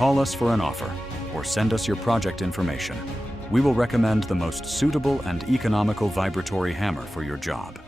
Call us for an offer or send us your project information. We will recommend the most suitable and economical vibratory hammer for your job.